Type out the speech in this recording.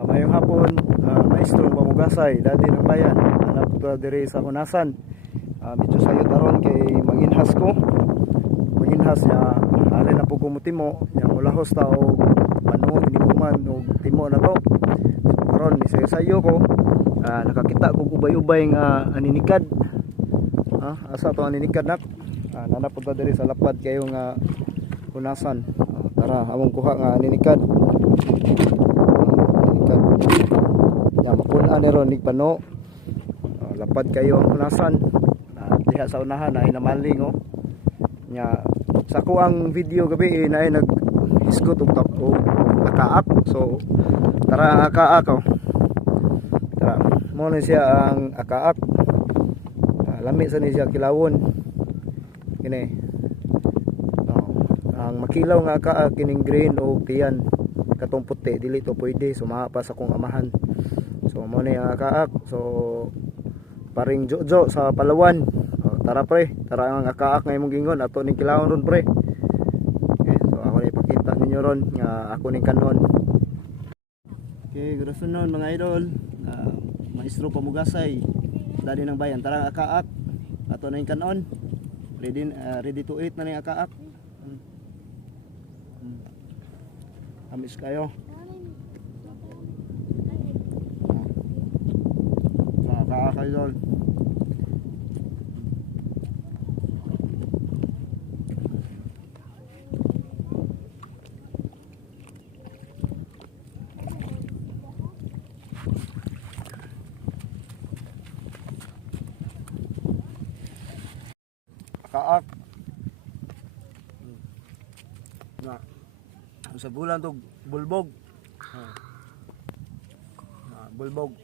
Mayong hapon, maestrong pamugasay, dati ng bayan, anak ko diri sa Hunasan. Medyo sayo taron kay manginhas ko. Manginhas niya, ari na po kumutimo, niya mulahos ta o manuog, nikuman o timo na to. Karon sayo ko, nakakita ko ubay-ubay nga aninikad. Asa to aninikad nak? Nanapunta diri sa lapad kayo nga Hunasan. Tara, among kuha nga aninikad. Ya mapun-an ni ron nig pano. Lapad kayo ang Hunasan. Diha sa unahan ay namaling nya sa ko ang video gabi na ay nag-isgot og akaak. So tara ang akaak Tara, mo na siya ang akaak. Lami sa ni siya kilawon. Kini. Ang makilaw nga akaak kining green o tiyan. Katong puti dili to pwede sumaha pa sa kong amahan. So mo ni ang akaak. So paring Jojo sa Palawan. Tara pre, tara ang akaak nga imong gingon ato ning kilawon ron pre. Okay, so ako ni ipakita ninyo ron nga ako ning kanon. Okay, good afternoon mga idol. Maestro pamugasay dali ng bayan. Tara ang akaak ato ning kanon. Ready to eat na ning akaak. Amis kayo. Kaakay doon. Kaak. Sa bulan to bulbog. Bulbog.